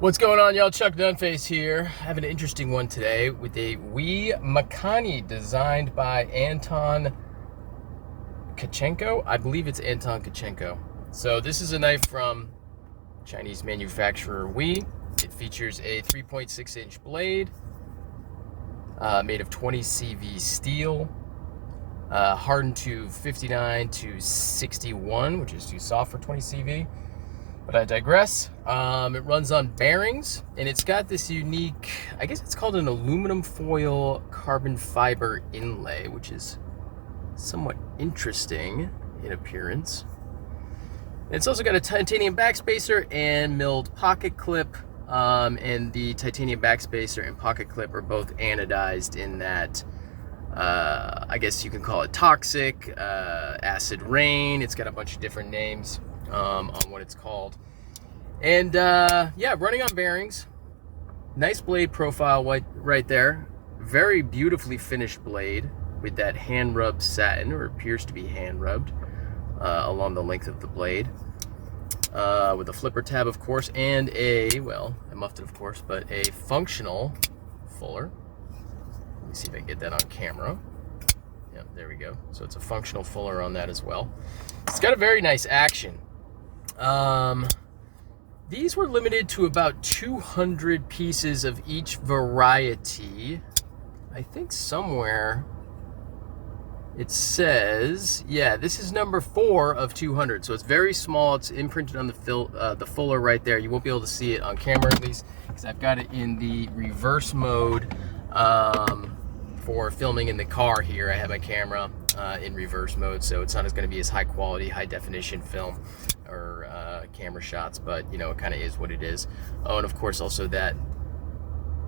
What's going on, y'all? Chuck Dunface here. I have an interesting one today with a Makani designed by Anton Kachenko. I believe it's Anton Kachenko. So this is a knife from Chinese manufacturer Wee. It features a 3.6-inch blade made of 20 CV steel, hardened to 59 to 61, which is too soft for 20 CV. But I digress. It runs on bearings, and it's got this unique, I guess it's called an aluminum foil carbon fiber inlay, which is somewhat interesting in appearance. It's also got a titanium backspacer and milled pocket clip, and the titanium backspacer and pocket clip are both anodized in that, I guess you can call it toxic, acid rain. It's got a bunch of different names on what it's called. And yeah, running on bearings. Nice blade profile right there. Very beautifully finished blade with that hand rubbed satin, or appears to be hand rubbed, along the length of the blade. With a flipper tab, of course, and well, I muffed it, of course, but a functional fuller. Let me see if I can get that on camera. Yep, there we go. So it's a functional fuller on that as well. It's got a very nice action. These were limited to about 200 pieces of each variety. I think somewhere it says, yeah, this is number 4 of 200. So it's very small. It's imprinted on the fuller right there. You won't be able to see it on camera, at least, because I've got it in the reverse mode for filming in the car here. I have my camera in reverse mode, so it's not going to be as high quality, high definition film or camera shots, but you know, it kind of is what it is. Oh, and of course also that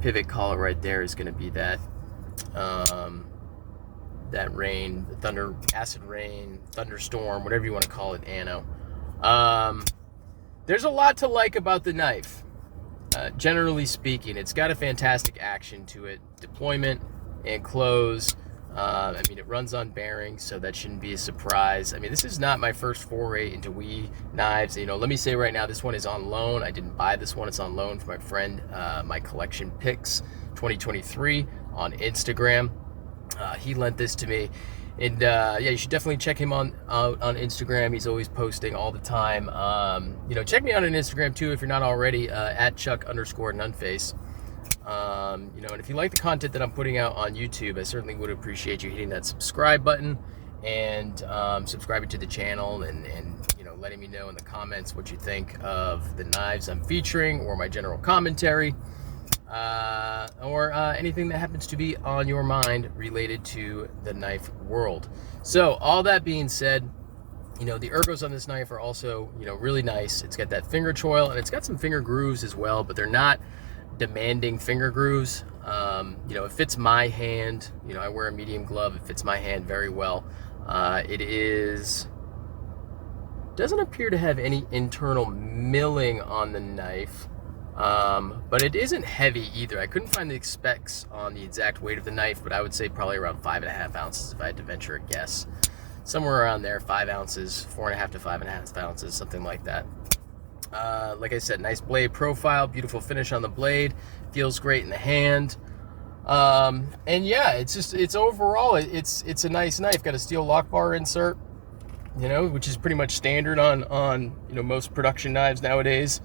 pivot collar right there is going to be that that rain, acid rain, thunderstorm, whatever you want to call it, ano. There's a lot to like about the knife. Generally speaking, it's got a fantastic action to it. Deployment and close. I mean, it runs on bearings, so that shouldn't be a surprise. I mean, this is not my first foray into Wee knives. You know, let me say right now, this one is on loan. I didn't buy this one. It's on loan from my friend, My Collection Picks 2023 on Instagram. He lent this to me. And yeah, you should definitely check him out on Instagram. He's always posting all the time. You know, check me out on Instagram too if you're not already, at Chuck_Nunface. You know, and if you like the content that I'm putting out on YouTube, I certainly would appreciate you hitting that subscribe button and subscribing to the channel, and you know, letting me know in the comments what you think of the knives I'm featuring, or my general commentary, or anything that happens to be on your mind related to the knife world. So all that being said, you know, the ergos on this knife are also, you know, really nice. It's got that finger choil, and it's got some finger grooves as well, but they're not demanding finger grooves. You know, it fits my hand. You know, I wear a medium glove. It fits my hand very well. Doesn't appear to have any internal milling on the knife, but it isn't heavy either. I couldn't find the specs on the exact weight of the knife, but I would say probably around 5.5 ounces if I had to venture a guess. Somewhere around there, 5 ounces, 4.5 to 5.5 ounces, something like that. Like I said, nice blade profile, beautiful finish on the blade, feels great in the hand. And yeah, it's overall, it's a nice knife. Got a steel lock bar insert, you know, which is pretty much standard on you know, most production knives nowadays.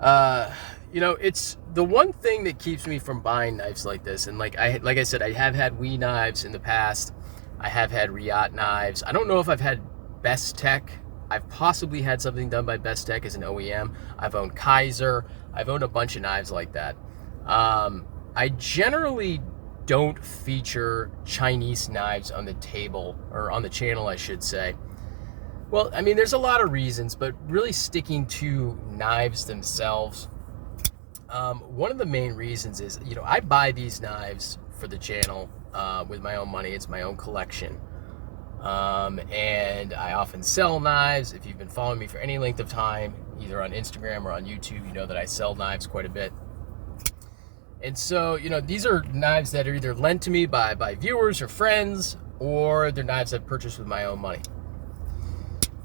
You know, it's the one thing that keeps me from buying knives like this. And like I said, I have had Wee knives in the past. I have had Riot knives. I don't know if I've had Best Tech. I've possibly had something done by Best Tech as an OEM. I've owned Kaiser. I've owned a bunch of knives like that. I generally don't feature Chinese knives on the table, or on the channel, I should say. Well, I mean, there's a lot of reasons, but really sticking to knives themselves, one of the main reasons is, you know, I buy these knives for the channel with my own money. It's my own collection. And I often sell knives. If you've been following me for any length of time, either on Instagram or on YouTube, you know that I sell knives quite a bit. And so, you know, these are knives that are either lent to me by viewers or friends, or they're knives I've purchased with my own money.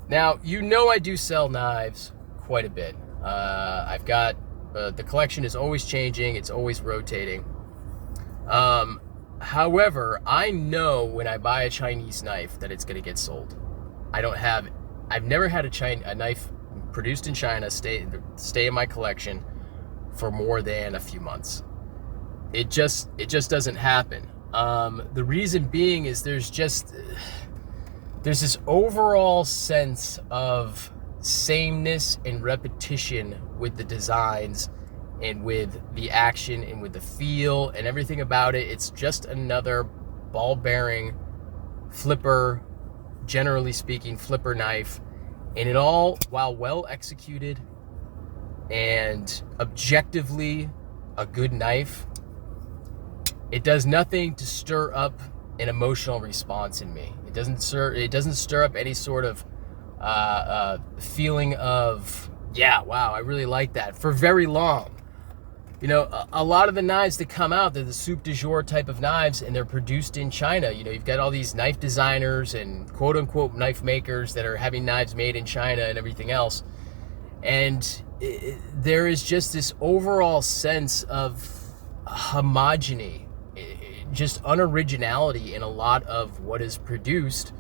Now, you know, I do sell knives quite a bit. I've got The collection is always changing. It's always rotating. However, I know when I buy a Chinese knife that it's going to get sold. I've never had a knife produced in China stay in my collection for more than a few months. It just doesn't happen. The reason being is there's this overall sense of sameness and repetition with the designs and with the action and with the feel and everything about it. It's just another ball bearing flipper, generally speaking, flipper knife. And it all, while well executed and objectively a good knife, it does nothing to stir up an emotional response in me. It doesn't stir up any sort of feeling of, yeah, wow, I really like that for very long. You know, a lot of the knives that come out, they're the soup du jour type of knives, and they're produced in China. You know, you've got all these knife designers and quote-unquote knife makers that are having knives made in China and everything else. And there is just this overall sense of homogeny, just unoriginality in a lot of what is produced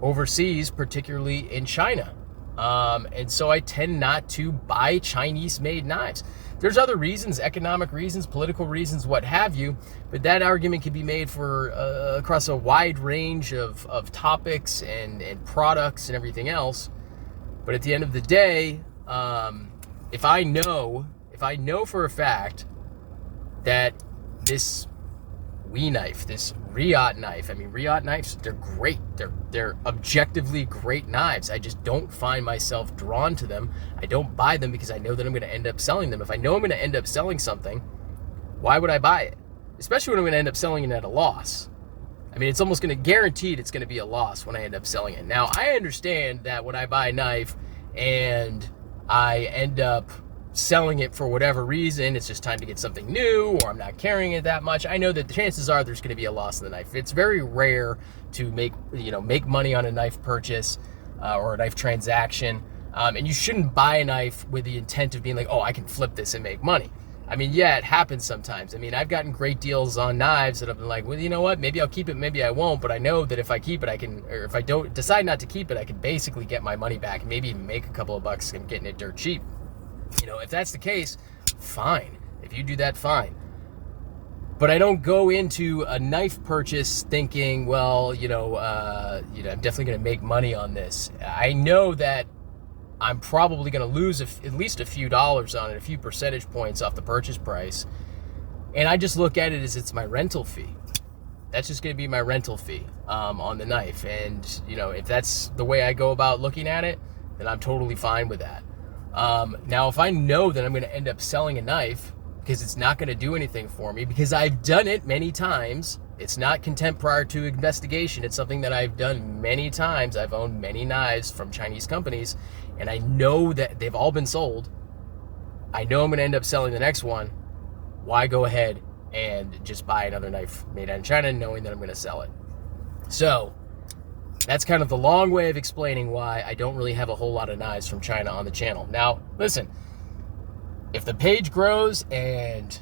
overseas, particularly in China. And so I tend not to buy Chinese-made knives. There's other reasons, economic reasons, political reasons, what have you, but that argument can be made for across a wide range of topics and products and everything else. But at the end of the day, if I know for a fact that this knife, this Riot knife, I mean, Riot knives, they're great. They're objectively great knives. I just don't find myself drawn to them. I don't buy them because I know that I'm going to end up selling them. If I know I'm going to end up selling something, why would I buy it? Especially when I'm going to end up selling it at a loss. I mean, it's almost going to guaranteed it's going to be a loss when I end up selling it. Now, I understand that when I buy a knife and I end up selling it for whatever reason, it's just time to get something new, or I'm not carrying it that much, I know that the chances are there's going to be a loss in the knife. It's very rare to make money on a knife purchase or a knife transaction, and you shouldn't buy a knife with the intent of being like, oh, I can flip this and make money. I mean, yeah, it happens sometimes. I mean, I've gotten great deals on knives that I've been like, well, you know what, maybe I'll keep it, maybe I won't, but I know that if I keep it, I can, or if I don't decide not to keep it, I can basically get my money back and maybe even make a couple of bucks and getting it dirt cheap. You know, if that's the case, fine. If you do that, fine. But I don't go into a knife purchase thinking, well, I'm definitely going to make money on this. I know that I'm probably going to lose at least a few dollars on it, a few percentage points off the purchase price. And I just look at it as it's my rental fee. That's just going to be my rental fee on the knife. And, if that's the way I go about looking at it, then I'm totally fine with that. Now, if I know that I'm going to end up selling a knife because it's not going to do anything for me, because I've done it many times, it's not contempt prior to investigation. It's something that I've done many times. I've owned many knives from Chinese companies, and I know that they've all been sold. I know I'm going to end up selling the next one. Why go ahead and just buy another knife made out in China knowing that I'm going to sell it? So that's kind of the long way of explaining why I don't really have a whole lot of knives from China on the channel. Now, listen, if the page grows and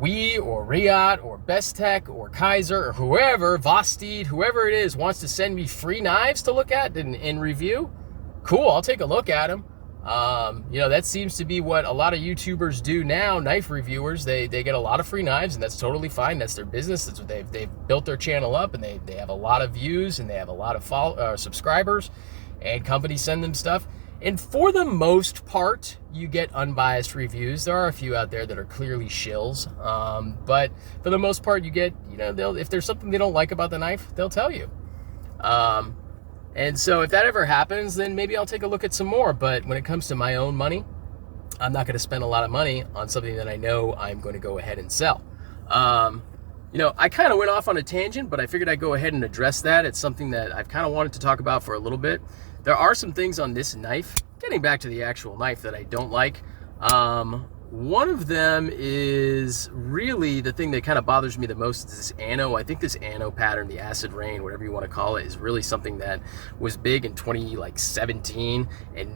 we or Riot or Bestech or Kaiser or whoever, Vosteed, whoever it is, wants to send me free knives to look at and review, cool, I'll take a look at them. That seems to be what a lot of YouTubers do now, knife reviewers. They get a lot of free knives, and that's totally fine. That's their business. That's what they've built their channel up, and they have a lot of views, and they have a lot of subscribers, and companies send them stuff. And for the most part, you get unbiased reviews. There are a few out there that are clearly shills, but for the most part, you get, if there's something they don't like about the knife, they'll tell you. And so if that ever happens, then maybe I'll take a look at some more. But when it comes to my own money, I'm not going to spend a lot of money on something that I know I'm going to go ahead and sell. I kind of went off on a tangent, but I figured I'd go ahead and address that. It's something that I've kind of wanted to talk about for a little bit. There are some things on this knife, getting back to the actual knife, that I don't like. One of them is really the thing that kind of bothers me the most is this ano. I think this ano pattern, the acid rain, whatever you want to call it, is really something that was big in 2017, and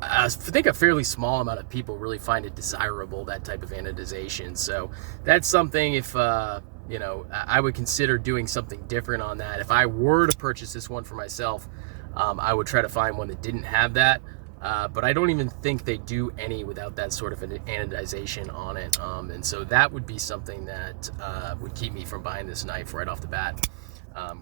I think a fairly small amount of people really find it desirable, that type of anodization. So that's something, if you know, I would consider doing something different on that. If I were to purchase this one for myself, I would try to find one that didn't have that. But I don't even think they do any without that sort of an anodization on it. And so that would be something that would keep me from buying this knife right off the bat.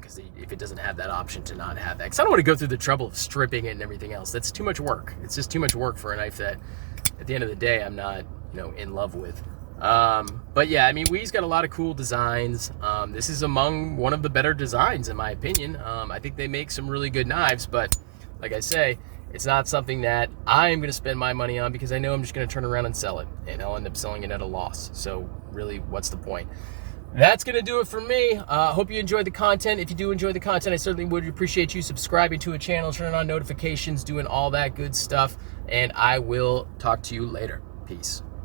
Because if it doesn't have that option to not have that, because I don't want to go through the trouble of stripping it and everything else. That's too much work. It's just too much work for a knife that, at the end of the day, I'm not, you know, in love with. But yeah, I mean, Wee's got a lot of cool designs. This is among one of the better designs, in my opinion. I think they make some really good knives, but like I say, it's not something that I'm going to spend my money on, because I know I'm just going to turn around and sell it, and I'll end up selling it at a loss. So really, what's the point? That's going to do it for me. Hope you enjoyed the content. If you do enjoy the content, I certainly would appreciate you subscribing to a channel, turning on notifications, doing all that good stuff. And I will talk to you later. Peace.